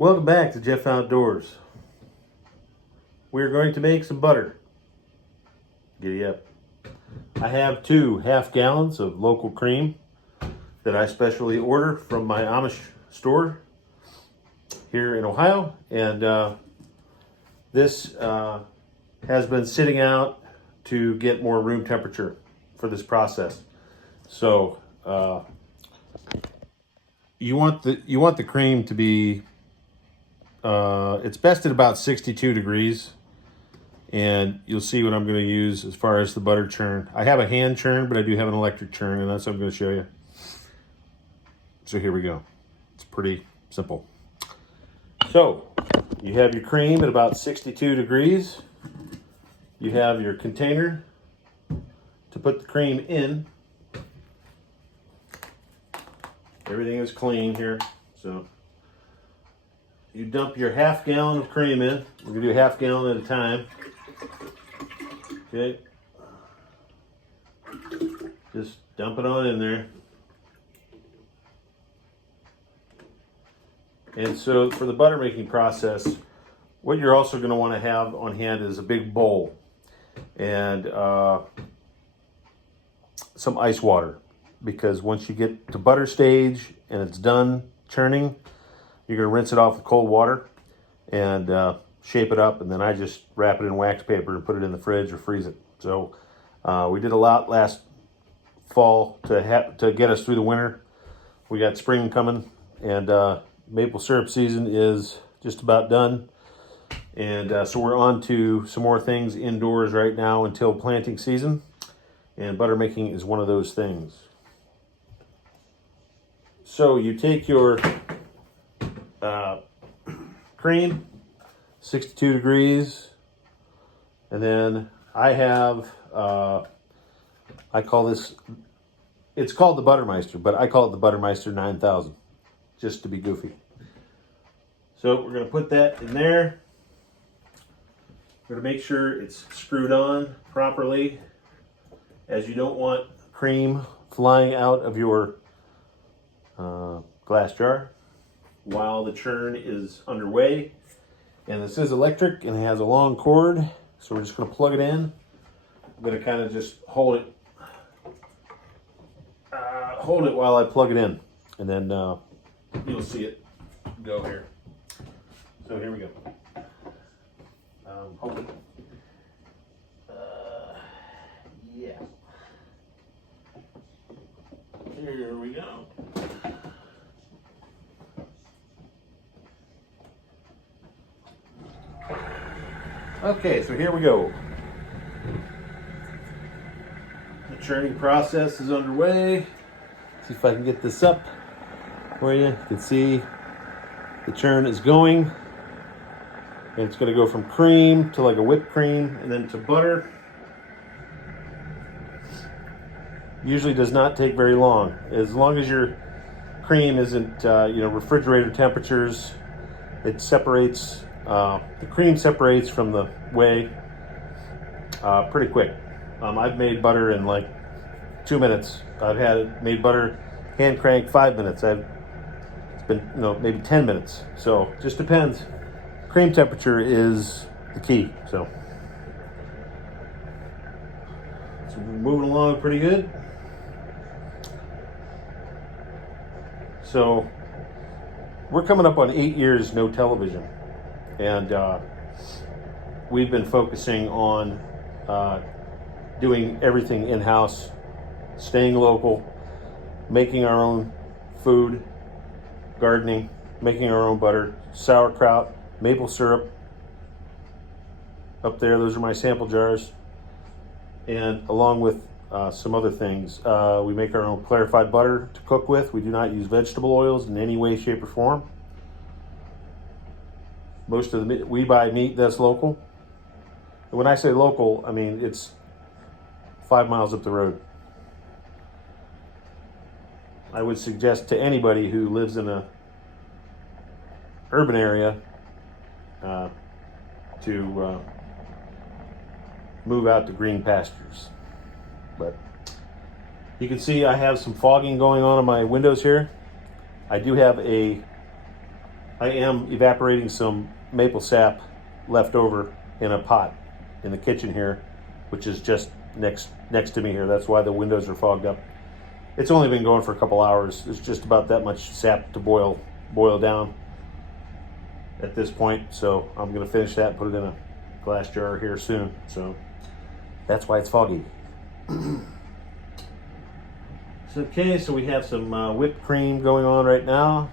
Welcome back to Jeff Outdoors. We're going to make some butter. Giddy up. I have 2 half gallons of local cream that I specially order from my Amish store here in Ohio. And this has been sitting out to get more room temperature for this process. So you want the cream to be it's best at about 62 degrees, and you'll see what I'm going to use as far as the butter churn. I have a hand churn, but I do have an electric churn, and that's what I'm going to show you. So here we go. It's pretty simple. So you have your cream at about 62 degrees. You have your container to put the cream in. Everything is clean here, so you dump your half gallon of cream in. We're gonna do half gallon at a time. Okay. Just dump it on in there. And so for the butter making process, what you're also going to want to have on hand is a big bowl and some ice water, because once you get to butter stage and it's done churning, you're going to rinse it off with cold water and shape it up, and then I just wrap it in wax paper and put it in the fridge or freeze it. So we did a lot last fall to get us through the winter. We got spring coming, and maple syrup season is just about done. And so we're on to some more things indoors right now until planting season. And butter making is one of those things. So you take your cream, 62 degrees, and then I have, I call this, it's called the Buttermeister, but I call it the Buttermeister 9000, just to be goofy. So we're going to put that in there. We're going to make sure it's screwed on properly, as you don't want cream flying out of your glass jar while the churn is underway. And this is electric and it has a long cord, so we're just going to plug it in. I'm going to kind of just hold it while I plug it in, and then you'll see it go here. So here we go. Hold it. Yeah. Here we go. Okay, so here we go. The churning process is underway. See if I can get this up for you. You can see the churn is going. And it's going to go from cream to like a whipped cream and then to butter. Usually does not take very long. As long as your cream isn't, refrigerator temperatures, it separates, the cream separates from the whey pretty quick. I've made butter in like 2 minutes. I've made butter hand crank 5 minutes. It's been, maybe 10 minutes. So just depends. Cream temperature is the key. So we're moving along pretty good. So we're coming up on 8 years no television, and we've been focusing on doing everything in-house, staying local, making our own food, gardening, making our own butter, sauerkraut, maple syrup. Up there, those are my sample jars. And along with some other things, we make our own clarified butter to cook with. We do not use vegetable oils in any way, shape, or form. Most of the meat, we buy meat that's local. And when I say local, I mean it's 5 miles up the road. I would suggest to anybody who lives in a urban area to move out to green pastures. But you can see I have some fogging going on my windows here. I do have a I am evaporating some maple sap left over in a pot in the kitchen here, which is just next to me here. That's why the windows are fogged up. It's only been going for a couple hours. There's just about that much sap to boil down at this point. So I'm gonna finish that and put it in a glass jar here soon. So that's why it's foggy. So, okay, so we have some whipped cream going on right now.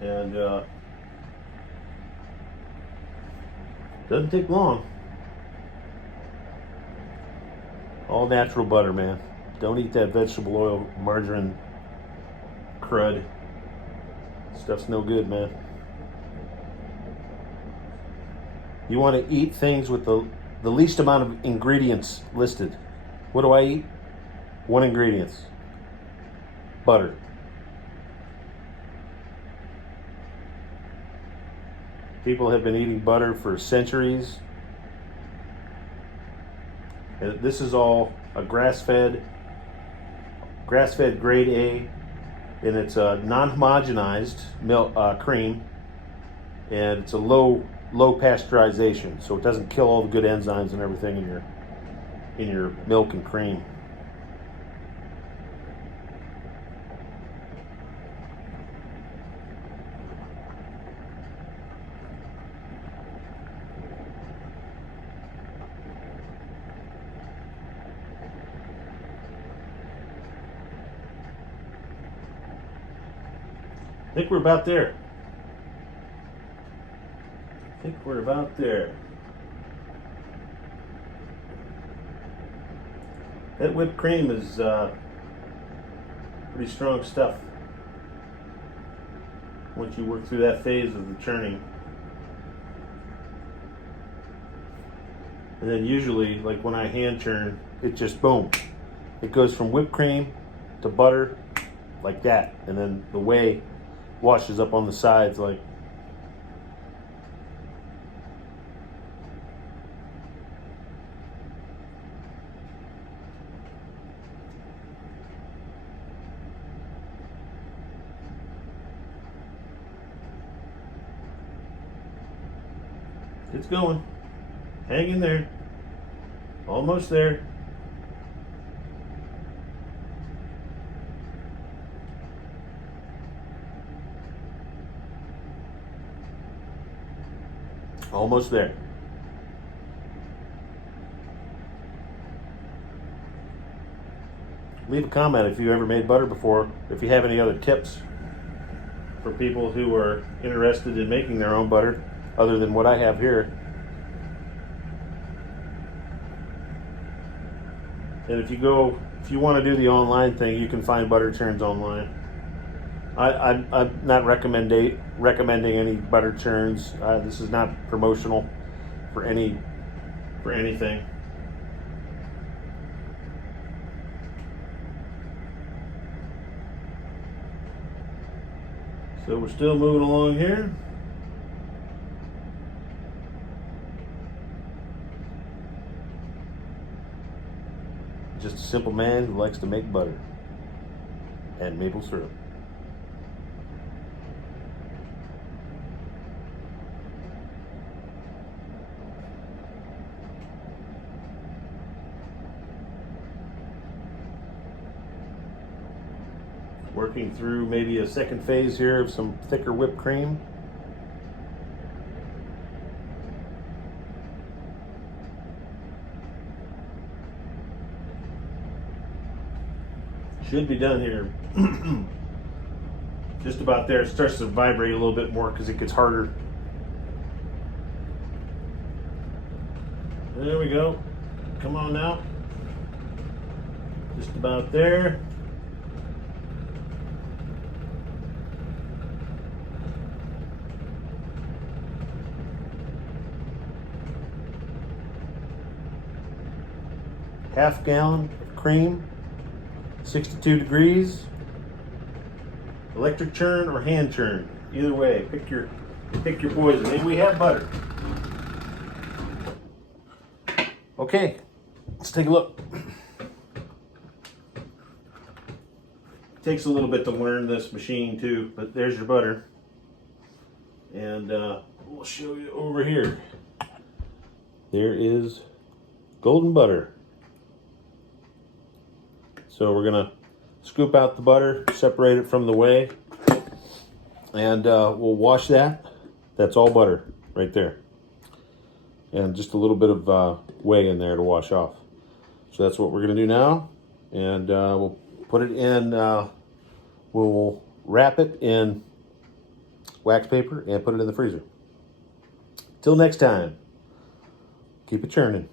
And doesn't take long. All natural butter, man. Don't eat that vegetable oil, margarine crud. Stuff's no good, man. You want to eat things with the least amount of ingredients listed. What do I eat? 1 ingredient. Butter. People have been eating butter for centuries. And this is all a grass-fed grade A, and it's a non-homogenized milk cream, and it's a low pasteurization, so it doesn't kill all the good enzymes and everything in your milk and cream. I think we're about there. That whipped cream is pretty strong stuff once you work through that phase of the churning. And then usually, like when I hand churn, it just boom. It goes from whipped cream to butter like that, and then the whey washes up on the sides like. It's going. Hang in there. Almost there. Almost there. Leave a comment if you ever made butter before, if you have any other tips for people who are interested in making their own butter other than what I have here. And if you want to do the online thing, you can find butter churns online. I'm not recommending any butter churns. This is not promotional for anything. So we're still moving along here. Just a simple man who likes to make butter and maple syrup. Working through maybe a second phase here of some thicker whipped cream. Should be done here. Just about there. It starts to vibrate a little bit more because it gets harder. There we go. Come on now. Just about there. Half gallon of cream, 62 degrees, electric churn or hand churn. Either way, pick your poison. And we have butter. Okay, let's take a look. takes a little bit to learn this machine too, but there's your butter. And we'll show you over here. There is golden butter. So we're gonna scoop out the butter, separate it from the whey, and we'll wash that. That's all butter right there. And just a little bit of whey in there to wash off. So that's what we're gonna do now. And we'll put it in, we'll wrap it in wax paper and put it in the freezer. Till next time, keep it churning.